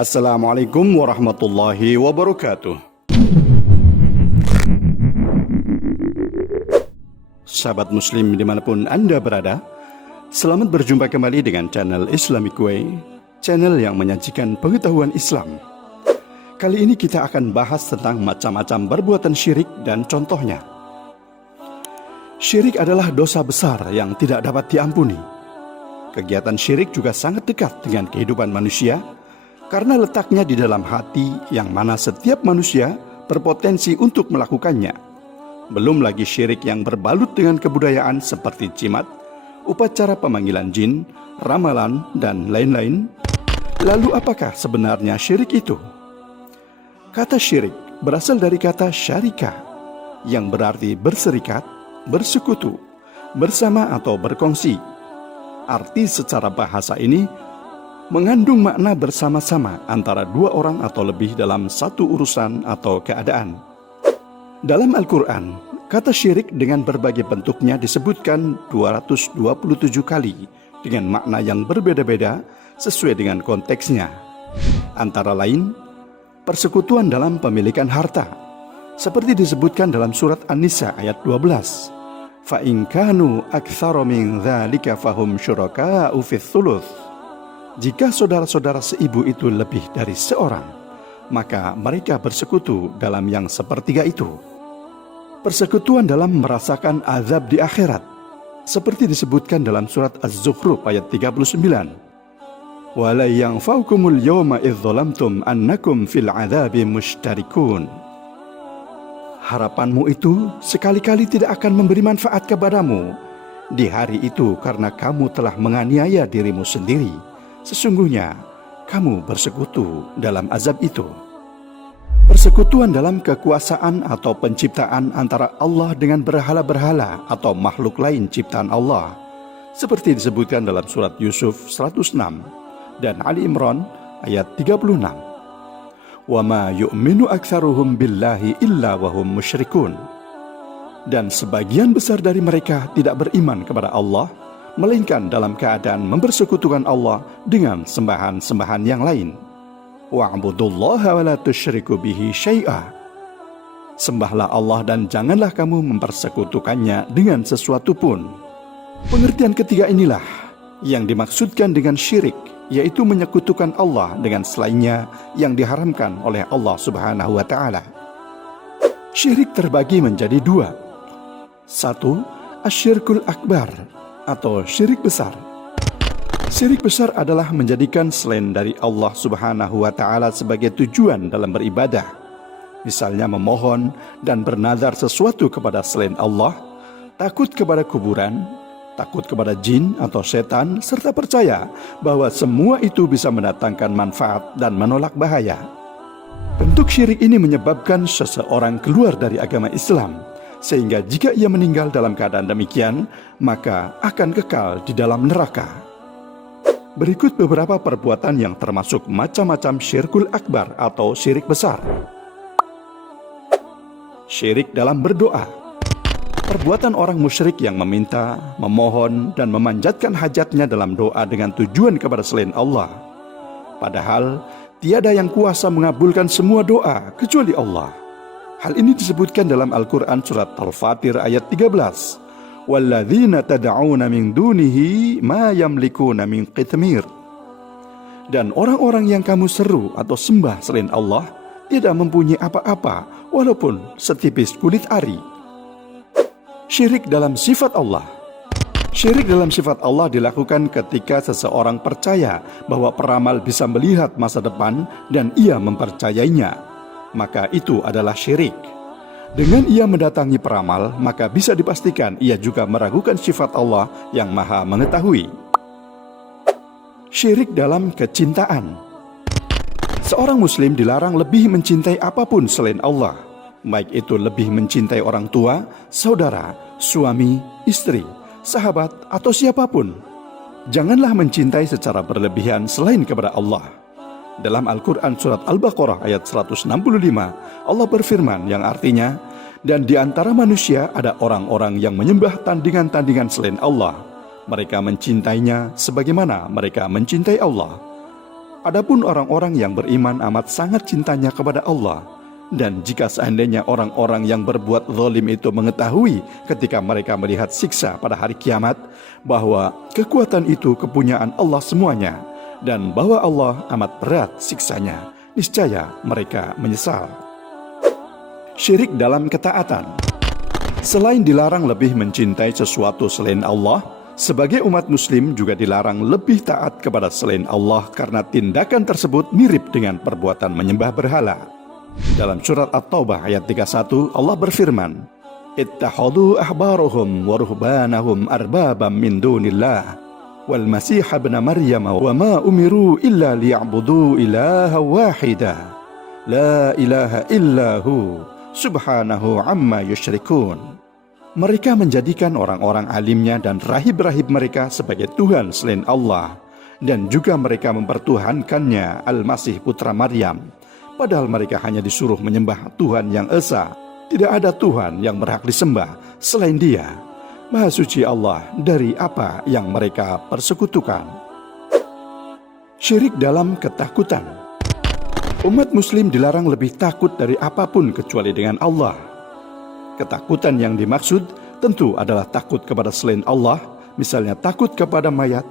Assalamualaikum warahmatullahi wabarakatuh. Sahabat muslim dimanapun Anda berada, selamat berjumpa kembali dengan channel Islamic Way, channel yang menyajikan pengetahuan Islam. Kali ini kita akan bahas tentang macam-macam perbuatan syirik dan contohnya. Syirik adalah dosa besar yang tidak dapat diampuni. Kegiatan syirik juga sangat dekat dengan kehidupan manusia, karena letaknya di dalam hati yang mana setiap manusia berpotensi untuk melakukannya. Belum lagi syirik yang berbalut dengan kebudayaan seperti jimat, upacara pemanggilan jin, ramalan, dan lain-lain. Lalu apakah sebenarnya syirik itu? Kata syirik berasal dari kata syarika, yang berarti berserikat, bersekutu, bersama atau berkongsi. Arti secara bahasa ini mengandung makna bersama-sama antara dua orang atau lebih dalam satu urusan atau keadaan. Dalam Al-Quran, kata syirik dengan berbagai bentuknya disebutkan 227 kali dengan makna yang berbeda-beda sesuai dengan konteksnya. Antara lain, persekutuan dalam pemilikan harta, seperti disebutkan dalam surat An-Nisa ayat 12. فَإِنْ كَانُوا أَكْثَرَ مِنْ ذَلِكَ فَهُمْ شُرَكَاءُ فِي الثُّلُثِ. Jika saudara-saudara seibu itu lebih dari seorang, maka mereka bersekutu dalam yang sepertiga itu. Persekutuan dalam merasakan azab di akhirat, seperti disebutkan dalam surat Az-Zukhruf ayat 39. وَلَا يَنْفَعُكُمُ الْيَوْمَ إِذْ ظَلَمْتُمْ أَنَّكُمْ فِي الْعَذَابِ مُشْتَرِكُونَ. Harapanmu itu sekali-kali tidak akan memberi manfaat kepadamu di hari itu karena kamu telah menganiaya dirimu sendiri. Sesungguhnya kamu bersekutu dalam azab itu. Persekutuan dalam kekuasaan atau penciptaan antara Allah dengan berhala-berhala atau makhluk lain ciptaan Allah, seperti disebutkan dalam surat Yusuf 106 dan Ali Imran ayat 36. Wa ma yu'minu aktsaruhum billahi illa wa hum musyrikun. Dan sebagian besar dari mereka tidak beriman kepada Allah, melainkan dalam keadaan mempersekutukan Allah dengan sembahan-sembahan yang lain. Wa'budullaha wa la tusyriku bihi syai'a. Sembahlah Allah dan janganlah kamu mempersekutukannya dengan sesuatu pun. Pengertian ketiga inilah yang dimaksudkan dengan syirik, yaitu menyekutukan Allah dengan selainnya yang diharamkan oleh Allah Subhanahu wa Ta'ala. Syirik terbagi menjadi dua. Satu, asyirkul akbar atau syirik besar. Syirik besar adalah menjadikan selain dari Allah Subhanahu wa Ta'ala sebagai tujuan dalam beribadah. Misalnya memohon dan bernazar sesuatu kepada selain Allah, takut kepada kuburan, takut kepada jin atau setan, serta percaya bahwa semua itu bisa mendatangkan manfaat dan menolak bahaya. Bentuk syirik ini menyebabkan seseorang keluar dari agama Islam, sehingga jika ia meninggal dalam keadaan demikian, maka akan kekal di dalam neraka. Berikut beberapa perbuatan yang termasuk macam-macam syirkul akbar atau syirik besar. Syirik dalam berdoa. Perbuatan orang musyrik yang meminta, memohon, dan memanjatkan hajatnya dalam doa dengan tujuan kepada selain Allah. Padahal, tiada yang kuasa mengabulkan semua doa kecuali Allah. Hal ini disebutkan dalam Al-Quran surat Al-Fatir ayat 13. وَالَّذِينَ تَدْعُونَ مِنْ دُونِهِ مَا يَمْلِكُونَ مِنْ قِتْمِيرٍ. Dan orang-orang yang kamu seru atau sembah selain Allah tidak mempunyai apa-apa walaupun setipis kulit ari. Syirik dalam sifat Allah. Syirik dalam sifat Allah dilakukan ketika seseorang percaya bahwa peramal bisa melihat masa depan dan ia mempercayainya, maka itu adalah syirik. Dengan ia mendatangi peramal, maka bisa dipastikan ia juga meragukan sifat Allah yang maha mengetahui. Syirik dalam kecintaan. Seorang muslim dilarang lebih mencintai apapun selain Allah, baik itu lebih mencintai orang tua, saudara, suami, istri, sahabat, atau siapapun. Janganlah mencintai secara berlebihan selain kepada Allah. Dalam Al-Quran surat Al-Baqarah ayat 165, Allah berfirman yang artinya, dan di antara manusia ada orang-orang yang menyembah tandingan-tandingan selain Allah. Mereka mencintainya sebagaimana mereka mencintai Allah. Adapun orang-orang yang beriman amat sangat cintanya kepada Allah. Dan jika seandainya orang-orang yang berbuat zalim itu mengetahui ketika mereka melihat siksa pada hari kiamat, bahwa kekuatan itu kepunyaan Allah semuanya, dan bahwa Allah amat berat siksanya, niscaya mereka menyesal. Syirik dalam ketaatan. Selain dilarang lebih mencintai sesuatu selain Allah, sebagai umat muslim juga dilarang lebih taat kepada selain Allah karena tindakan tersebut mirip dengan perbuatan menyembah berhala. Dalam surat At-Taubah ayat 31, Allah berfirman, "Ittakhadhu ahbarahum wa ruhbanahum arbabam min dunillah wal masih ibn Maryam wa ma umiru illa liya'budu ilaha wahida la ilaha illahu subhanahu amma yusyrikun." Mereka menjadikan orang-orang alimnya dan rahib-rahib mereka sebagai Tuhan selain Allah, dan juga mereka mempertuhankannya Al-Masih putra Maryam. Padahal mereka hanya disuruh menyembah Tuhan yang esa. Tidak ada Tuhan yang berhak disembah selain Dia. Maha suci Allah dari apa yang mereka persekutukan. Syirik dalam ketakutan. Umat muslim dilarang lebih takut dari apapun kecuali dengan Allah. Ketakutan yang dimaksud tentu adalah takut kepada selain Allah, misalnya takut kepada mayat,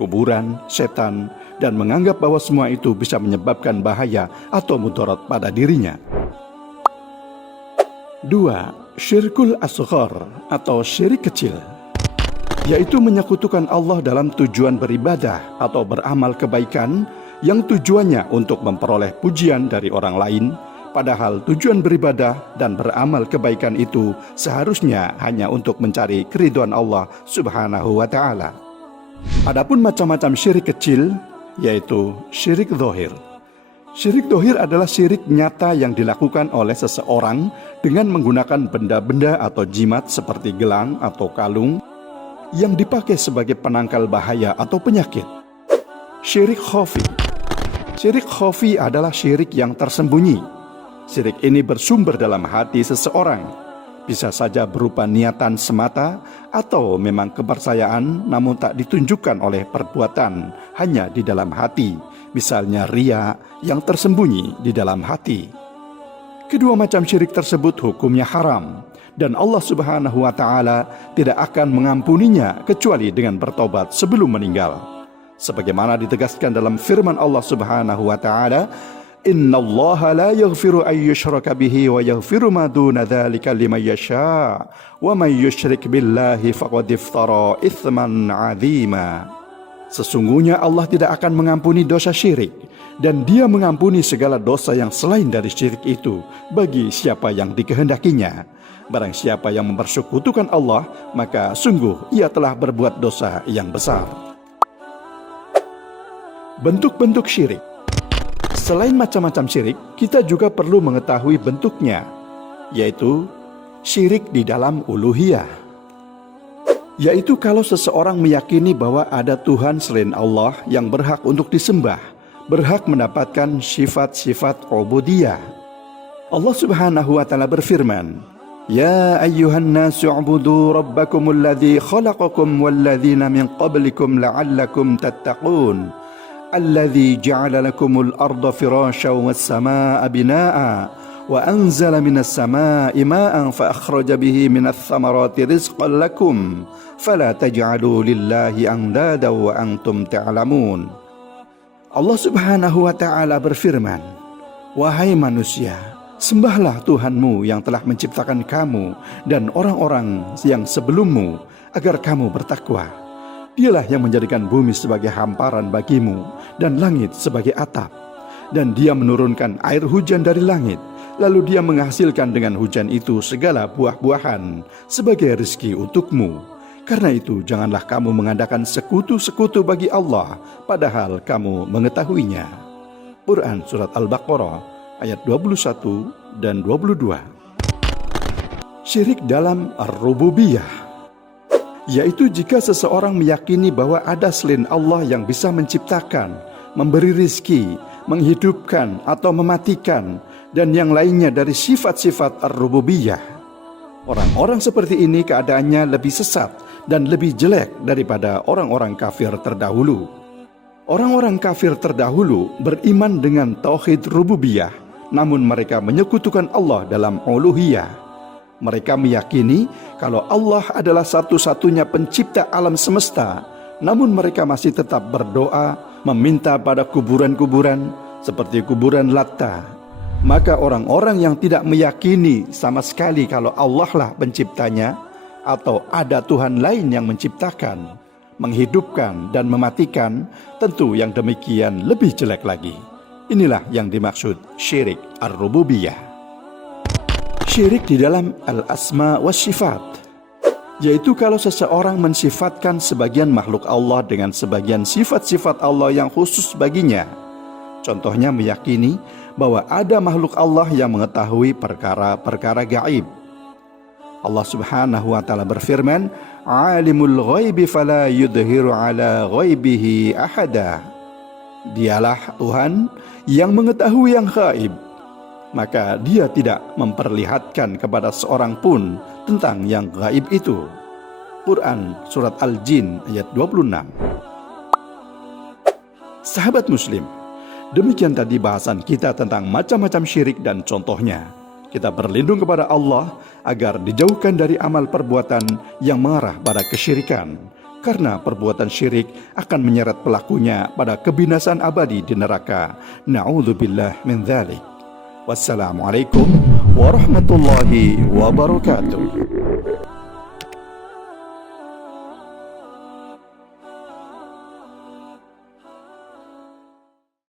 kuburan, setan, dan menganggap bahwa semua itu bisa menyebabkan bahaya atau mudarat pada dirinya. 2. Syirkul asghar atau syirik kecil, yaitu menyekutukan Allah dalam tujuan beribadah atau beramal kebaikan yang tujuannya untuk memperoleh pujian dari orang lain, padahal tujuan beribadah dan beramal kebaikan itu seharusnya hanya untuk mencari keridhaan Allah Subhanahu wa Ta'ala. Adapun macam-macam syirik kecil, yaitu syirik zahir. Syirik zahir adalah syirik nyata yang dilakukan oleh seseorang dengan menggunakan benda-benda atau jimat seperti gelang atau kalung yang dipakai sebagai penangkal bahaya atau penyakit. Syirik khafi. Syirik khafi adalah syirik yang tersembunyi. Syirik ini bersumber dalam hati seseorang. Bisa saja berupa niatan semata atau memang kepercayaan namun tak ditunjukkan oleh perbuatan, hanya di dalam hati. Misalnya riya yang tersembunyi di dalam hati. Kedua macam syirik tersebut hukumnya haram, dan Allah Subhanahu wa Ta'ala tidak akan mengampuninya kecuali dengan bertobat sebelum meninggal. Sebagaimana ditegaskan dalam firman Allah Subhanahu wa Ta'ala, "Innallaha la yaghfiru an yushraka bihi wa yaghfiru ma duna dzalika liman yasha wa may yusyrik billahi faqad iftara itsman 'adzima." Sesungguhnya Allah tidak akan mengampuni dosa syirik, dan Dia mengampuni segala dosa yang selain dari syirik itu bagi siapa yang dikehendakinya. Barang siapa yang mempersekutukan Allah, maka sungguh ia telah berbuat dosa yang besar. Bentuk-bentuk syirik. Selain macam-macam syirik, kita juga perlu mengetahui bentuknya, yaitu syirik di dalam uluhiyah. Yaitu kalau seseorang meyakini bahwa ada Tuhan selain Allah yang berhak untuk disembah, berhak mendapatkan sifat-sifat ubudiyah. Allah Subhanahu wa Ta'ala berfirman, "Ya ayyuhan nasu ubudu rabbakumul ladzi khalaqakum wal ladzina min qablikum la'allakum tattaqun. Alladzi ja'ala lakumul arda firasyan was samaa'a binaa'a wa anzala minas samaa'i maa'an fa akhraja bihi minas thamarati rizqan lakum fala taj'alu lillahi andada wa antum ta'lamun." Allah Subhanahu wa Ta'ala berfirman, "Wahai manusia, sembahlah Tuhanmu yang telah menciptakan kamu dan orang-orang yang sebelummu agar kamu bertakwa. Dialah yang menjadikan bumi sebagai hamparan bagimu dan langit sebagai atap. Dan Dia menurunkan air hujan dari langit, lalu Dia menghasilkan dengan hujan itu segala buah-buahan sebagai rezeki untukmu. Karena itu janganlah kamu mengadakan sekutu-sekutu bagi Allah, padahal kamu mengetahuinya." Quran Surat Al-Baqarah ayat 21 dan 22. Syirik dalam ar-rububiyah, yaitu jika seseorang meyakini bahwa ada selain Allah yang bisa menciptakan, memberi rizki, menghidupkan atau mematikan, dan yang lainnya dari sifat-sifat ar-rububiyah. Orang-orang seperti ini keadaannya lebih sesat dan lebih jelek daripada orang-orang kafir terdahulu. Orang-orang kafir terdahulu beriman dengan tauhid rububiyah, namun mereka menyekutukan Allah dalam uluhiyah. Mereka meyakini kalau Allah adalah satu-satunya pencipta alam semesta, namun mereka masih tetap berdoa, meminta pada kuburan-kuburan seperti kuburan Latta. Maka orang-orang yang tidak meyakini sama sekali kalau Allah lah penciptanya atau ada Tuhan lain yang menciptakan, menghidupkan dan mematikan, tentu yang demikian lebih jelek lagi. Inilah yang dimaksud syirik ar-rububiyah. Syirik di dalam al-asma wa sifat, yaitu kalau seseorang mensifatkan sebagian makhluk Allah dengan sebagian sifat-sifat Allah yang khusus baginya. Contohnya meyakini bahwa ada makhluk Allah yang mengetahui perkara-perkara gaib. Allah Subhanahu wa taala berfirman, "Alimul ghaibi fala yudhiru ala ghaibihi ahada." Dialah Tuhan yang mengetahui yang gaib, maka Dia tidak memperlihatkan kepada seorang pun tentang yang gaib itu. Quran surat Al-Jin ayat 26. Sahabat Muslim, demikian tadi bahasan kita tentang macam-macam syirik dan contohnya. Kita berlindung kepada Allah agar dijauhkan dari amal perbuatan yang mengarah pada kesyirikan, karena perbuatan syirik akan menyeret pelakunya pada kebinasan abadi di neraka. Na'udzubillah min dzalik. Wassalamualaikum warahmatullahi wabarakatuh.